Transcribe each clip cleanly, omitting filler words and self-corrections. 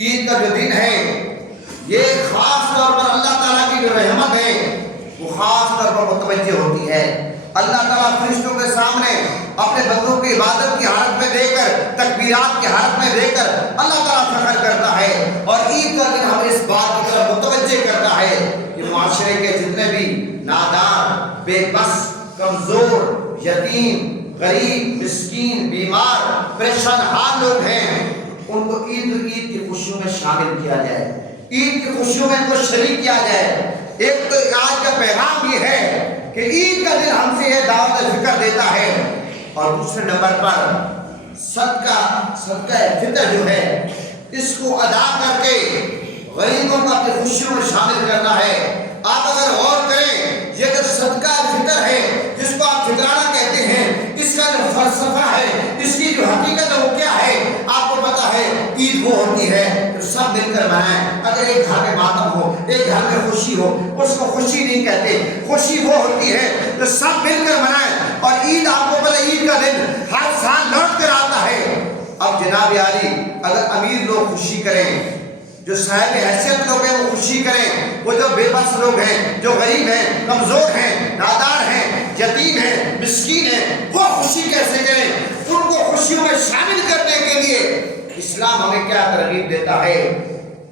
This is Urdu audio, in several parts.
عید کا جو دن ہے یہ خاص طور پر اللہ تعالیٰ کی جو رحمت ہے وہ خاص طور پر متوجہ ہوتی ہے۔ اللہ تعالیٰ فرشتوں کے سامنے اپنے بندوں کی عبادت کی حالت میں دے کر، تکبیرات کی حالت میں دے کر اللہ تعالیٰ فخر کرتا ہے، اور عید کا دن ہمیں اس بات کی طرف متوجہ کرتا ہے کہ معاشرے کے جتنے بھی نادار، بے بس، کمزور، یتیم، غریب، مسکین، بیمار، پریشان حال لوگ ہیں، ان کو عید کی خوشیوں میں شامل کیا جائے، عید کی خوشیوں میں ان کو شریک کیا جائے۔ ایک تو آج کا پیغام یہ ہے کہ عید کا دن ہم سے یہ دعوت فکر دیتا ہے، اور دوسرے نمبر پر صدقہ فطر جو ہے اس کو ادا کر کے غریبوں کو اپنی خوشیوں میں شامل کرنا ہے۔ آپ اگر غور کریں، یہ جو صدقہ فطر ہے جس کو آپ فطرانہ کہتے ہیں، اس کا جو فلسفہ ہے، اس کی جو حقیقت ہے وہ کیا ہے؟ آپ کو پتا ہے عید وہ ہوتی ہے جو سب مل کر منائیں۔ اگر ایک گھر میں ماتم ہو، ایک گھر میں خوشی ہو، اس کو خوشی نہیں کہتے، خوشی وہ ہوتی ہے جو سب مل کر منائیں۔ اور عید آپ کو پتا ہے عید کا دن ہر سال لوٹ کر آتا ہے۔ اب جناب عالی اگر امیر لوگ خوشی کریں، جو صاحب حیثیت لوگ ہیں وہ خوشی کریں، وہ جو بے بس لوگ ہیں، جو غریب ہیں، کمزور ہیں، نادار ہیں، یتیم ہیں، مسکین ہیں، وہ خوشی کیسے کریں؟ ان کو خوشیوں میں شامل کرنے کے لیے اسلام ہمیں کیا ترغیب دیتا ہے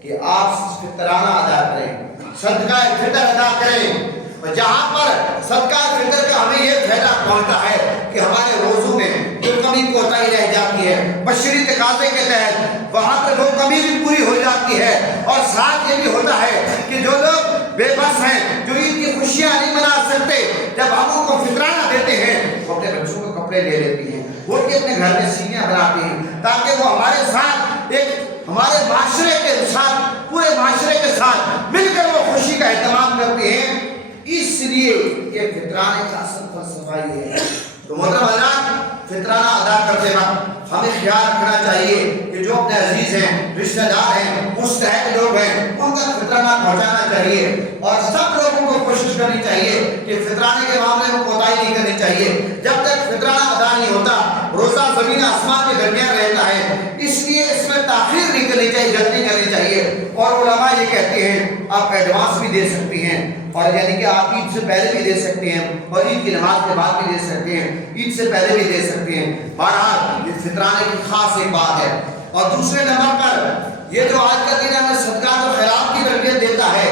کہ آپ فطرانہ ادا کریں، صدقہ فطر ادا کریں۔ اور جہاں پر صدقہ فطر کا ہمیں یہ فائدہ پہنچتا ہے کہ ہمارے روزوں میں جو کمی کوتاہی رہ جاتی ہے بشری تقاضے کے تحت، وہاں پر وہ کمی بھی پوری ہو جاتی ہے۔ اور ساتھ یہ بھی ہوتا ہے کہ جو لوگ بے بس ہیں، جو عید کی خوشیاں نہیں منا سکتے، جب ہم ان کو فطرانہ دیتے ہیں وہ اپنے بچوں کو کپڑے لے لیتی ہیں، وہ بھی اپنے گھر میں سینیاں بناتی ہیں، تاکہ وہ ہمارے ساتھ ہمارے معاشرے کے ساتھ، پورے معاشرے کے ساتھ مل کر وہ خوشی کا اہتمام کرتے ہیں۔ اس لیے یہ فطرانے کا اصل فلسفہ یہ ہے۔ تو محترم حضرات، فطرانہ ادا کرتے وقت ہمیں خیال رکھنا چاہیے کہ جو اپنے عزیز ہیں، رشتہ دار ہیں، مستحق لوگ ہیں، ان کا فطرانہ پہنچانا چاہیے، اور سب لوگوں کو کوشش کرنی چاہیے کہ فطرانے کے معاملے میں کوتاہی نہیں کرنی چاہیے۔ جب تک فطرانہ ادا نہیں ہوتا، روزہ زمین آسمان کے درمیان رہتا ہے، اس لیے اس میں تاخیر نہیں کرنی چاہیے، جلدی کرنی چاہیے۔ اور علماء یہ کہتے ہیں آپ ایڈوانس بھی دے سکتی ہیں، اور یعنی کہ آپ عید سے پہلے بھی دے سکتے ہیں، اور عید کی نماز کے بعد بھی دے سکتے ہیں، عید سے پہلے بھی دے سکتے ہیں۔ بہرحال یہ فطرانے کی خاص ایک بات ہے۔ اور دوسرے نمبر پر یہ جو آج کا دن ہمیں صدقات و خیرات کی تربیت دیتا ہے،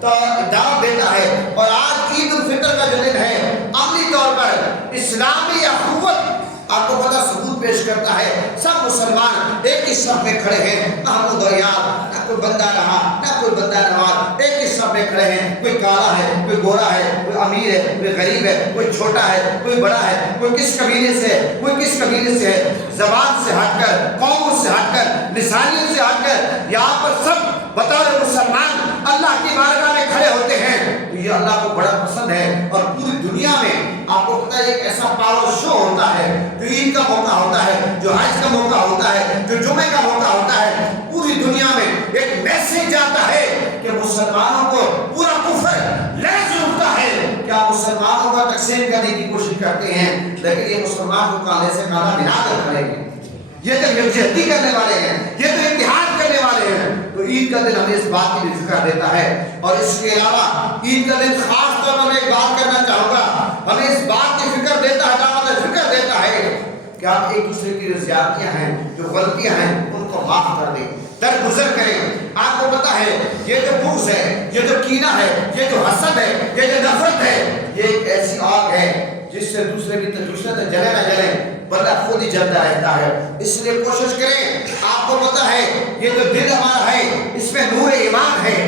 تو دعوت دیتا ہے، اور آج عید الفطر کا جو دن ہے عملی طور پر اسلامی اخوت آپ کو پتہ ثبوت پیش کرتا ہے۔ سب مسلمان ایک ہی صف میں کھڑے ہیں، نہ ہم دو یار، نہ کوئی بندہ رہا، نہ کوئی بندہ نواز، ایک ہی صف میں کھڑے ہیں۔ کوئی کالا ہے، کوئی گورا ہے، کوئی امیر ہے، کوئی غریب ہے، کوئی چھوٹا ہے، کوئی بڑا ہے، کوئی کس قبیلے سے ہے، کوئی کس قبیلے سے ہے، زبان سے ہٹ کر، قوم سے ہٹ کر، لسانیت سے ہٹ کر، یہاں پر سب بطور مسلمان اللہ کی بارگاہ میں کھڑے ہوتے ہیں۔ تو یہ اللہ کو بڑا پسند ہے، اور پوری دنیا میں آپ کو پتہ ہے ایک ایسا پاور شو ہوتا ہے جو عید کا موقع ہوتا ہے، جو حج کا موقع ہوتا ہے، جو جمعے کا موقع ہوتا ہے، پوری دنیا میں ایک میسج جاتا ہے کہ مسلمانوں کو پورا کفر لرز اٹھتا ہے کہ آپ مسلمانوں کو تقسیم کرنے کی کوشش کرتے ہیں، لیکن یہ مسلمان کو کالے سے کالا ملا کر کھڑے ہیں، یہ تو یکجہتی کرنے والے ہیں، یہ تو اتحاد کرنے والے ہیں۔ تو عید کا دن ہمیں اس بات کی بھی فکر دیتا ہے۔ اور اس کے علاوہ عید کا دن خاص طور پر میں ایک بات کرنا چاہوں گا، ہمیں اس بات کی فکر دیتا ہے، دعوت فکر دیتا ہے کہ آپ ایک دوسرے کی جو زیادتیاں ہیں، جو غلطیاں ہیں، ان کو معاف کر دیں، درگزر کریں۔ آپ کو پتا ہے یہ جو بغض ہے، یہ جو کینہ ہے، یہ جو حسد ہے، یہ جو نفرت ہے، یہ ایک ایسی آگ ہے جس سے دوسرے کی دوسرے سے جلے نہ جلے، بندہ خود ہی جلتا رہتا ہے۔ اس لیے کوشش کریں، آپ کو پتا ہے یہ جو دل ہمارا ہے اس میں نور ایمان ہے،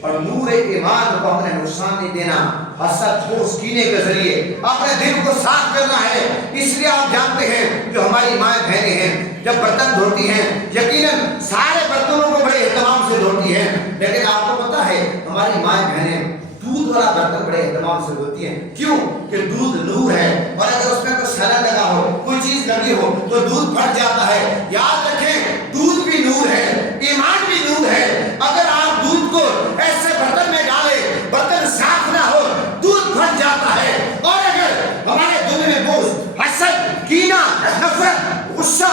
اور نور ایمان کو ہم نے نقصان نہیں دینا حسد بغض کینے کے ذریعے اپنے دل کو صاف کرنا ہے۔ اس لیے آپ جانتے ہیں جو ہماری مائیں بہنیں ہیں جب برتن دھوتی ہیں، یقیناً سارے برتنوں کو بڑے اہتمام سے دھوتی ہیں، لیکن آپ کو پتا ہے ہماری مائیں بہنیں دودھ والا برتن بڑے اہتمام سے دھوتی ہیں۔ کیوں؟ کہ دودھ نور ہے، اور اگر اس میں کوئی سلا لگا ہو، کوئی چیز لگی ہو تو دودھ پھٹ جاتا ہے۔ یاد رکھیں دودھ بھی نور ہے، ایمان بھی نور ہے۔ اگر آپ دودھ کو ایسے برتن میں ڈالیں، برتن صاف نہ ہو، دودھ پھٹ جاتا ہے۔ اور اگر ہمارے دل میں بغض، حسد، کینہ، نفرت، غصہ،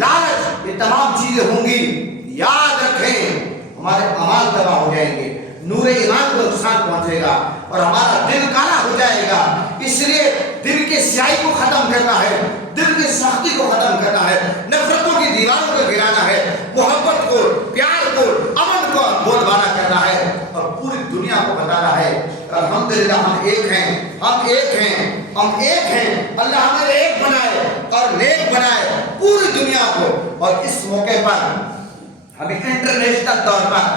لالچ، یہ تمام چیزیں ہوں گی، یاد رکھیں ہمارے اعمال تباہ ہو جائیں گے، نور ایمان کو نقصان پہنچے گا اور ہمارا دل کالا ہو جائے گا۔ اس لیے دل کی سیاہی کو ختم کرنا ہے، دل کی سختی کو ختم کرنا ہے، نفرتوں کی دیواروں کو گرانا ہے، محبت کو، پیار کو، امن کو بول بالا کرنا ہے اور پوری دنیا کو بتانا ہے الحمدللہ ہم ایک ہیں، ہم ایک ہیں، ہم ایک ہیں۔ اللہ ہمیں ایک بنائے اور نیک بنائے پوری دنیا کو۔ اور اس موقع پر ہمیں انٹرنیشنل طور پر،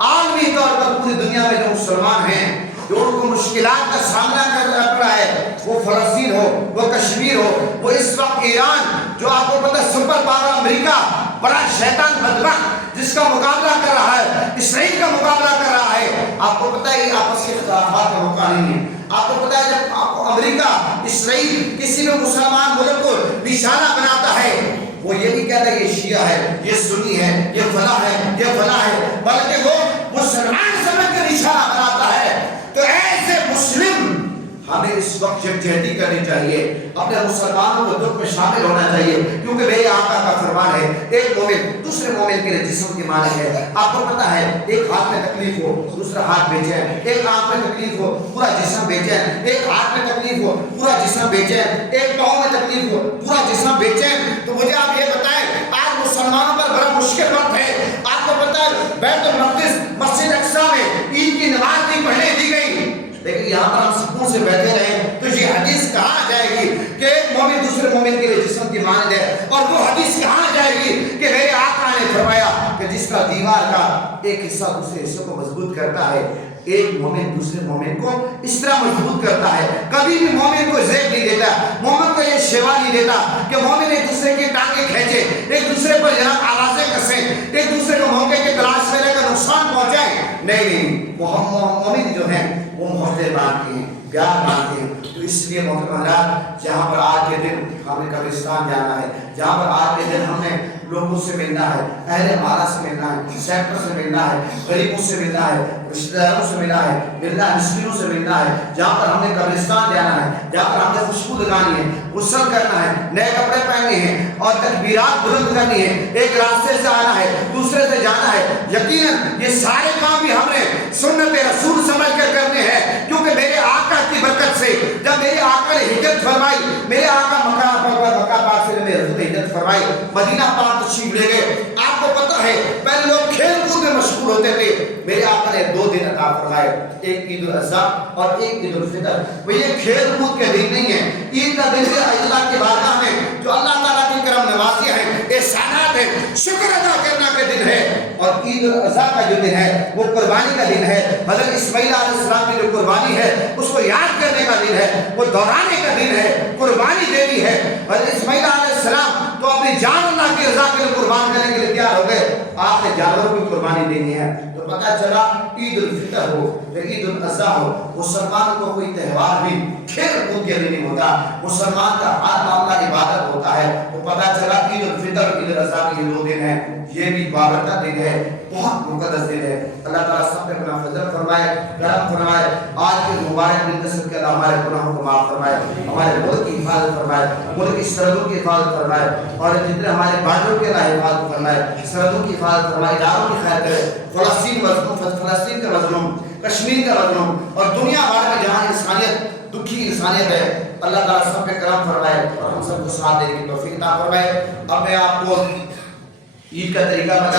عالمی طور پر پوری دنیا میں جو مسلمان ہیں، جو ان کو مشکلات کا سامنا کرنا پڑا ہے، وہ فلسطین ہو، وہ کشمیر ہو، وہ اس وقت ایران، جو آپ کو پتہ ہے سپر پاور امریکہ، بڑا شیطان بدبخت جس کا مقابلہ کر رہا ہے، اسرائیل کا مقابلہ کر رہا ہے۔ آپ کو پتہ ہے یہ آپس کے اختلافات کا موقع نہیں ہے۔ آپ کو پتہ ہے جب امریکہ، اسرائیل کسی بھی مسلمان ملک کو نشانہ بناتا ہے، وہ یہ نہیں کہتا یہ شیعہ ہے، یہ سنی ہے، یہ فلاں ہے، یہ فلاں ہے، بلکہ وہ مسلمان سمجھ کے نشانہ بناتا ہے۔ تو ایسے مسلم ہمیں اس وقت یکجہتی کرنی چاہیے، اپنے مسلمانوں کو دکھ میں شامل ہونا چاہیے، کیونکہ میرے آقا کا فرمان ہے ایک مومن دوسرے مومن کے لیے جسم کی مالک ہے۔ آپ کو پتہ ہے ایک ہاتھ میں تکلیف ہو دوسرا ہاتھ بے چین، ایک آنکھ میں تکلیف ہو پورا جسم بے چین، ایک ہاتھ میں تکلیف ہو پورا جسم بے چین، ایک پاؤں میں تکلیف ہو پورا جسم بے چین۔ تو مجھے آپ یہ بتائیں آج مسلمانوں پر بڑا مشکل وقت ہے۔ آپ کو پتہ ہے بیت المقدس مسجد اقصی میں عید کی نماز نہیں پڑھنے دی گئی، لیکن یہاں پر ہم سکون سے بیٹھے رہیں تو یہ حدیث کہاں جائے گی کہ ایک مومن دوسرے مومن کے لیے جسم کی مانند ہے؟ اور وہ حدیث کہاں جائے گی کہ میرے آقا نے فرمایا کہ جس کا دیوار کا ایک حصہ دوسرے حصے کو مضبوط کرتا ہے، ایک مومن دوسرے مومن کو اس طرح مضبوط کرتا ہے۔ کبھی بھی مومن کو زیب نہیں دیتا، مومن کو یہ شیوا نہیں دیتا کہ مومن ایک دوسرے کی ٹانگیں کھینچے، ایک دوسرے پر جناب آوازیں کسیں، ایک دوسرے کو موقع کے تلاش میں لے کر نقصان پہنچائیں۔ نہیں، وہ مومن جو ہیں وہ محبت مانتے ہیں، پیار مانتے ہیں۔ تو اس لیے محترم حضرات، جہاں پر آج کے دن ہم نے قبرستان جانا ہے، جہاں پر آج کے دن ہم نے لوگوں سے ملنا ہے، اہل مارا سے ملنا ہے، سیکٹر سے ملنا ہے، غریبوں سے ملنا ہے، رشتہ داروں سے ملنا ہے، ملنا مسکینوں سے ملنا ہے، جہاں پر ہم نے قبرستان جانا ہے، جہاں پر ہم نے خوشبو لگانی ہے، غسل کرنا ہے، نئے کپڑے پہننے ہیں اور تکبیرات بلند کرنی ہے، ایک راستے سے آنا ہے دوسرے سے جانا ہے۔ یقیناً یہ سارے کام بھی ہم نے سنت رسول سمجھ کر کرنے ہیں، کیونکہ میرے آقا کی برکت سے جب میرے آقا نے ہجرت فرمائی، میرے آقا مکہ پاک سے میں حضرت ہجرت فرمائی، مدینہ پاک تشریف لے گئے۔ آپ کو پتہ ہے پہلے لوگ کھیل کود میں مشغول ہوتے تھے، میرے آقا نے 2 دن عطا فرمائے، ایک عید الاضحیٰ اور ایک عید الفطر۔ وہ یہ کھیل کود کے دن نہیں ہے، عید کا دن ہے اللہ کی بارگاہ میں جو اللہ تعالیٰ کی کرم نوازیاں ہیں، احسانات ہیں، شکر ادا کرنا کے دن ہے۔ اور عید الاضحیٰ کا جو دن ہے وہ قربانی کا دن ہے، حضرت اسماعیل علیہ السلام کی جو قربانی ہے اس کو یاد کرنے کا دن ہے، وہ دہرانے کا دن ہے، قربانی دینی ہے۔ حضرت اسماعیل علیہ السلام تو اپنی جان اللہ کی رضا کے لیے قربان کرنے کے لیے تیار ہو گئے، آپ نے جانوروں کی قربانی دینی ہے۔ تو پتہ چلا عید الفطر ہو یا عید الاضحیٰ ہو، مسلمان کو کوئی تہوار بھی کھیل کود کے لیے نہیں ہوتا، مسلمان کا ہر معاملہ عبادت ہوتا ہے۔ تو پتہ چلا عید الفطر اور عید الاضحیٰ کے یہ 2 دن ہیں، یہ بھی بابرکت دن ہے، بہت مقدس دن ہے۔ اللہ تعالیٰ سب پہ اپنا فضل فرمائے، کرم فرمائے، آج کے مبارک دن سے کہ اللہ ہمارے گناہوں کو معاف فرمائے، ہمارے ملک کی حفاظت فرمائے، ملک کی سرحدوں کی حفاظت فرمائے، اور جتنے ہمارے بارڈروں کے اللہ حفاظت فرمائے، سرحدوں کی حفاظت فرمائے، اداروں کی خیر کرے، فلسطین کا مظلوم، کشمیر کا مظلوم اور دنیا بھر میں جہاں انسانیت دکھی انسانیت ہے، اللہ تعالیٰ سب پہ کرم فرمائے اور ہم سب کو ساتھ دینے کی توفیق عطا فرمائے۔ اب میں آپ کو عید کا طریقہ بتا